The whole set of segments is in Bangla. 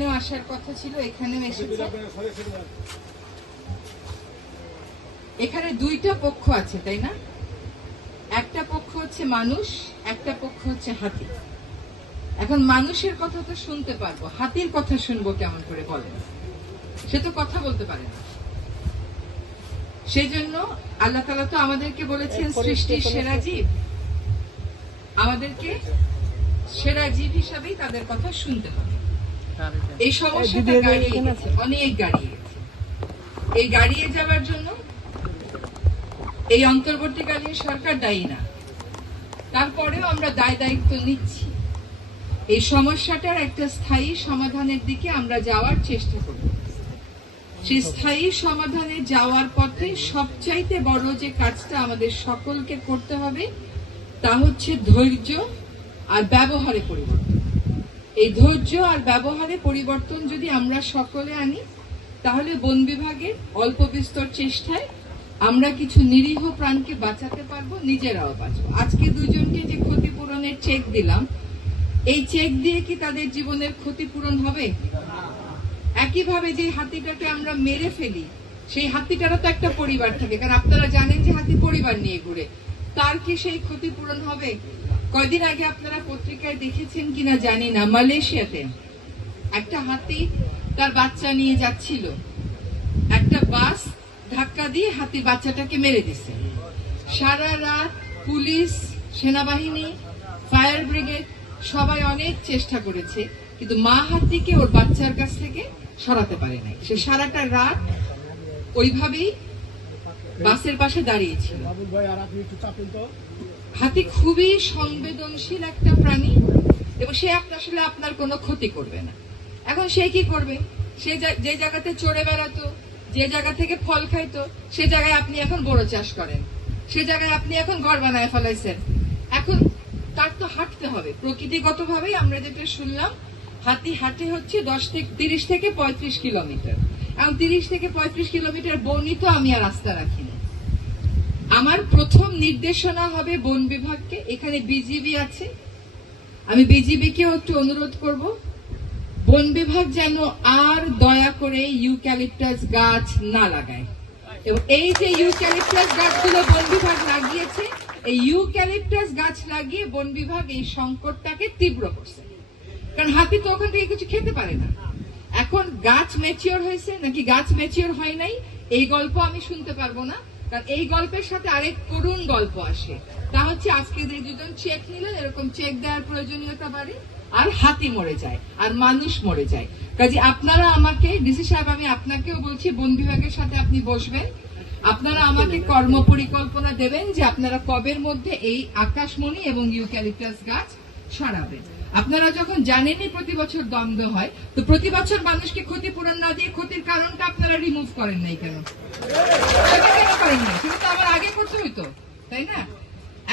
এখানেও আসার কথা ছিল এখানেও এসেছে। এখানে দুইটা পক্ষ আছে তাই না? একটা পক্ষ হচ্ছে মানুষ একটা পক্ষ হচ্ছে হাতি। এখন মানুষের কথা তো শুনতে পারব হাতির কথা শুনব কেমন করে বলেন? সে তো কথা বলতে পারে না। সেই জন্য আল্লাহ তালা তো আমাদেরকে বলেছেন সৃষ্টির সেরা জীব। আমাদেরকে সেরা জীব হিসাবেই তাদের কথা শুনতে হবে। এই সমস্যাটা গাড়িয়ে গেছে অনেক গাড়িয়ে এই গাড়িয়ে যাওয়ার জন্য এই অন্তর্বর্তীকালীন সরকার দায়ী না। তারপরেও আমরা দায় দায়িত্ব নিচ্ছি। এই সমস্যাটার একটা স্থায়ী সমাধানের দিকে আমরা যাওয়ার চেষ্টা করব। সেই স্থায়ী সমাধানে যাওয়ার পথে সবচাইতে বড় যে কাজটা আমাদের সকলকে করতে হবে তা হচ্ছে ধৈর্য আর ব্যবহারে পরিবর্তন। এই ধৈর্য আর ব্যবহারে পরিবর্তন যদি আমরা সকলে আনি, তাহলে বন বিভাগের অল্প বিস্তর চেষ্টায় আমরা কিছু নিরীহ প্রাণকে বাঁচাতে পারব, নিজেরাও বাঁচবো। আজকে দুজনকে যে ক্ষতিপূরণের চেক দিলাম, এই চেক দিয়ে কি তাদের জীবনের ক্ষতিপূরণ হবে? একইভাবে যে হাতিটাকে আমরা মেরে ফেলি, সেই হাতিটারও তো একটা পরিবার থাকে, কারণ আপনারা জানেন যে হাতি পরিবার নিয়ে ঘুরে। তার কি সেই ক্ষতিপূরণ হবে? কয়দিন আগে আপনারা পত্রিকায় দেখেছেন কিনা জানি না, মালয়েশিয়াতে। একটা হাতি তার বাচ্চা নিয়ে যাচ্ছিল। একটা বাস ধাক্কা দিয়ে হাতি বাচ্চাটাকে মেরে দিছে। সারা রাত পুলিশ, সেনাবাহিনী, ফায়ার ব্রিগেড সবাই অনেক চেষ্টা করেছে, কিন্তু মা হাতিকে ওর বাচ্চার কাছ থেকে সরাতে পারে নাই। সে সারাটা রাত ওইভাবেই বাসের পাশে দাঁড়িয়েছিল। হাতি খুবই সংবেদনশীল একটা প্রাণী এবং সে আপনার আসলে আপনার কোনো ক্ষতি করবে না। এখন সে কি করবে? সে যা- জায়গাতে চড়ে বেড়াতো যে জায়গা থেকে ফল খাইতো সে জায়গায় আপনি এখন বড় চাষ করেন। সে জায়গায় আপনি এখন ঘর বানায় ফেলাইছেন। এখন তার তো হাঁটতে হবে। প্রকৃতিগত ভাবেই আমরা যেটা শুনলাম হাতি হাঁটে হচ্ছে দশ থেকে তিরিশ থেকে পঁয়ত্রিশ কিলোমিটার। এবং তিরিশ থেকে পঁয়ত্রিশ কিলোমিটার বর্ণিত আমি আর রাস্তা রাখি না। আমার প্রথম নির্দেশনা হবে বন বিভাগকে, এখানে বিজিবি আছে। আমি বিজিবিকেও একটু অনুরোধ করব, বন বিভাগ যেন আর দয়া করে ইউক্যালিপটাস গাছ না লাগায়। এবং এই যে ইউক্যালিপটাস গাছগুলো বন বিভাগ লাগিয়েছে, এই ইউক্যালিপটাস গাছ লাগিয়ে বন বিভাগ এই সংকটটাকে তীব্র করছে। কারণ হাতি তো ওখান থেকে কিছু খেতে পারে না। এখন গাছ ম্যাচিওর হয়েছে নাকি গাছ ম্যাচিওর হয় নাই? এই গল্প আমি শুনতে পারব না, কারণ এই গল্পের সাথে আরেক করুণ গল্প আসে। তা হচ্ছে আজকে যে দুজন চেক নিলেন, এরকম চেক দেওয়ার প্রয়োজনীয়তা বাড়ে, আর হাতি মরে যায়, আর মানুষ মরে যায়। কাজে আপনারা আমাকে ডিসি সাহেব, আমি আপনাকেও বলছি, বন বিভাগের সাথে আপনি বসবেন। আপনারা আমাকে কর্ম পরিকল্পনা দেবেন যে আপনারা কবের মধ্যে এই আকাশমণি এবং ইউক্যালিপটাস গাছ সরাবেন আপনারা যখন জানেনই প্রতি বছর দ্বন্দ্ব হয়, তো প্রতি বছর মানুষকে ক্ষতিপূরণ না দিয়ে ক্ষতির কারণটা আপনারা রিমুভ করেন নাই কেন? করেন না সেটা তো আমার আগে করতে হইতো, তাই না?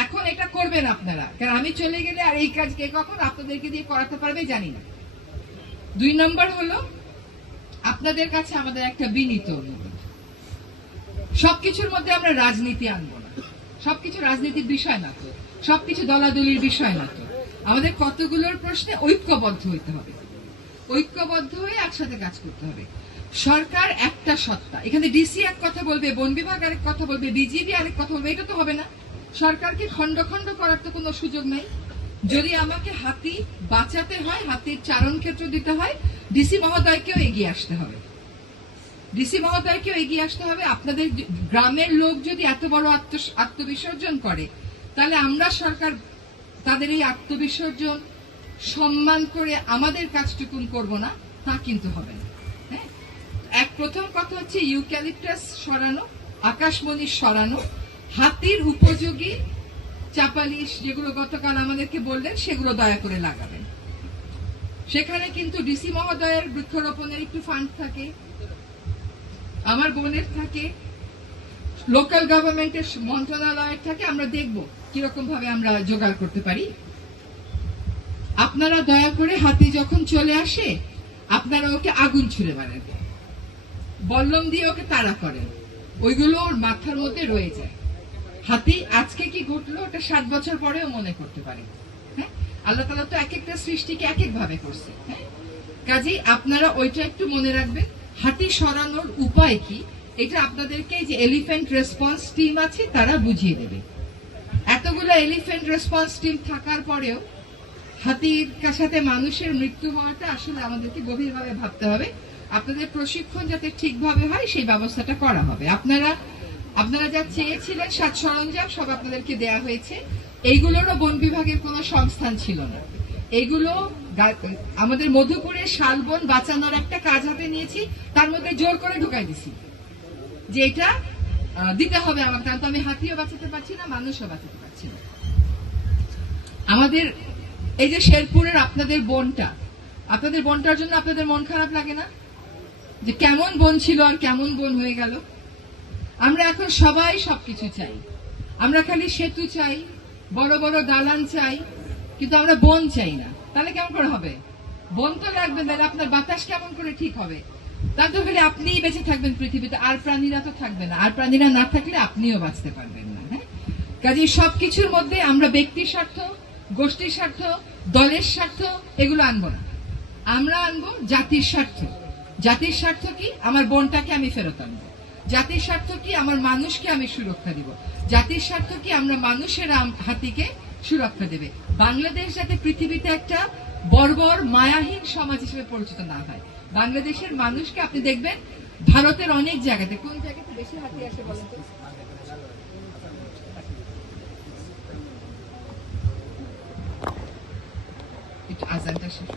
এখন এটা করবেন আপনারা। কারণ আমি চলে গেলে আর এই কাজ কে কখন আপনাদেরকে দিয়ে করাতে পারবে জানি না। দুই নম্বর হলো, আপনাদের কাছে আমাদের একটা বিনীত সবকিছুর মধ্যে আমরা রাজনীতি আনব না। সবকিছু রাজনীতির বিষয় না তো। সবকিছু দলাদলির বিষয় না তো। আমাদের কতগুলোর প্রশ্নে ঐক্যবদ্ধ হইতে হবে? ঐক্যবদ্ধ হয়ে একসাথে কাজ করতে হবে। সরকার একটা সত্তা। এখানে ডিসি এক কথা বলবে, বন বিভাগ আরেক কথা বলবে বিজিবি আরেক কথা বলবে, এটা তো হবে না। সরকারকে খণ্ড খণ্ড করার তো কোনো সুযোগ নেই। যদি আমাকে হাতি বাঁচাতে হয়, হাতির চারণ ক্ষেত্র দিতে হয় ডিসি মহোদয়কেও এগিয়ে আসতে হবে। ডিসি মহোদয়কেও এগিয়ে আসতে হবে। আপনাদের গ্রামের লোক যদি এত বড় আত্ম আত্মবিসর্জন করে, তাহলে আমরা সরকার তাদের এই আত্মবিসর্জন, সম্মান করে আমাদের কাজটুকুন করব না, তা কিন্তু হবে না। হ্যাঁ? এক প্রথম কথা হচ্ছে ইউক্যালিপটাস সরানো, আকাশমণি সরানো, হাতির উপযোগী চাপালিশ যেগুলো গতকাল আমাদেরকে বললেন, সেগুলো দয়া করে লাগাবেন। সেখানে কিন্তু ডিসি মহোদয়ের বৃক্ষরোপণের একটু ফান্ড থাকে, আমার বোনের থাকে লোকাল গভর্নমেন্টের মন্ত্রণালয়ের থাকে, আমরা দেখব কীরকম ভাবে আমরা জোগাড় করতে পারি। আপনারা দয়া করে হাতি যখন চলে আসে, আপনারা ওকে আগুন ছুড়ে মারেন। বল্লম দিয়ে ওকে তাড়া করেন। ওইগুলো ওর মাথার মধ্যে রয়ে যায়। হাতি আজকে কি ঘটলো, ওটা সাত বছর পরেও মনে করতে পারে। হ্যাঁ? আল্লাহ তালা তো এক একটা সৃষ্টিকে এক এক ভাবে করছে। হ্যাঁ? কাজেই আপনারা ওইটা একটু মনে রাখবেন। হাতি সরানোর উপায় কি? এটা আপনাদেরকে যে এলিফ্যান্ট রেসপন্স টিম আছে, তারা বুঝিয়ে দেবে। এতগুলো এলিফ্যান্ট রেসপন্স টিম থাকার পরেও হাতির সাথে মানুষের মৃত্যু হওয়াটা আসলে আমাদেরকে গভীরভাবে ভাবতে হবে। আপনাদের প্রশিক্ষণ যাতে ঠিকভাবে হয়, সেই ব্যবস্থাটা করা হবে। আপনারা আপনারা যা চেয়েছিলেন সাজ সরঞ্জাম, সব আপনাদেরকে দেয়া হয়েছে। এইগুলোরও বন বিভাগের কোনো সংস্থান ছিল না। এইগুলো গা- আমাদের মধুপুরে শালবন বাঁচানোর একটা কাজ হাতে নিয়েছি, তার মধ্যে জোর করে ঢুকাই দিছি। যে এটা দিতে হবে আমাকে কারণ তো আমি হাতিও বাঁচাতে পারছি না, মানুষও বাঁচাতে পারছি না। আমাদের, এই যে শেরপুরের আপনাদের বনটা, আপনাদের বনটার জন্য আপনাদের মন খারাপ লাগে না? যে কেমন বন ছিল আর কেমন বন হয়ে গেল? আমরা এখন সবাই সবকিছু চাই। আমরা খালি সেতু চাই, বড় বড় দালান চাই, কিন্তু আমরা বন চাই না। তাহলে কেমন করে হবে? বন তো লাগবে, তাহলে আপনার বাতাস কেমন করে ঠিক হবে? তার তো খালি আপনিই বেঁচে থাকবেন পৃথিবীতে, আর প্রাণীরা তো থাকবে না। আর প্রাণীরা না থাকলে আপনিও বাঁচতে পারবেন না হ্যাঁ? কাজে সবকিছুর মধ্যে আমরা স্বার্থ, গোষ্ঠীর স্বার্থ, দলের স্বার্থ, এগুলো আনব না। আমরা আনব জাতির স্বার্থ। জাতির স্বার্থ কি? আমার বোনটাকে আমি ফেরত আনব। জাতির স্বার্থ কি? আমার মানুষকে আমি সুরক্ষা দিব। জাতির স্বার্থ কি? আমরা মানুষের হাতিকে সুরক্ষা দেবে। বাংলাদেশ যাতে পৃথিবীতে একটা বর্বর, মায়াহীন সমাজ হিসেবে পরিচিত না হয়। বাংলাদেশের মানুষকে আপনি দেখবেন ভারতের অনেক জায়গাতে কোন জায়গাতে বেশি হাতি আসে বলেন আজানটা শেষ।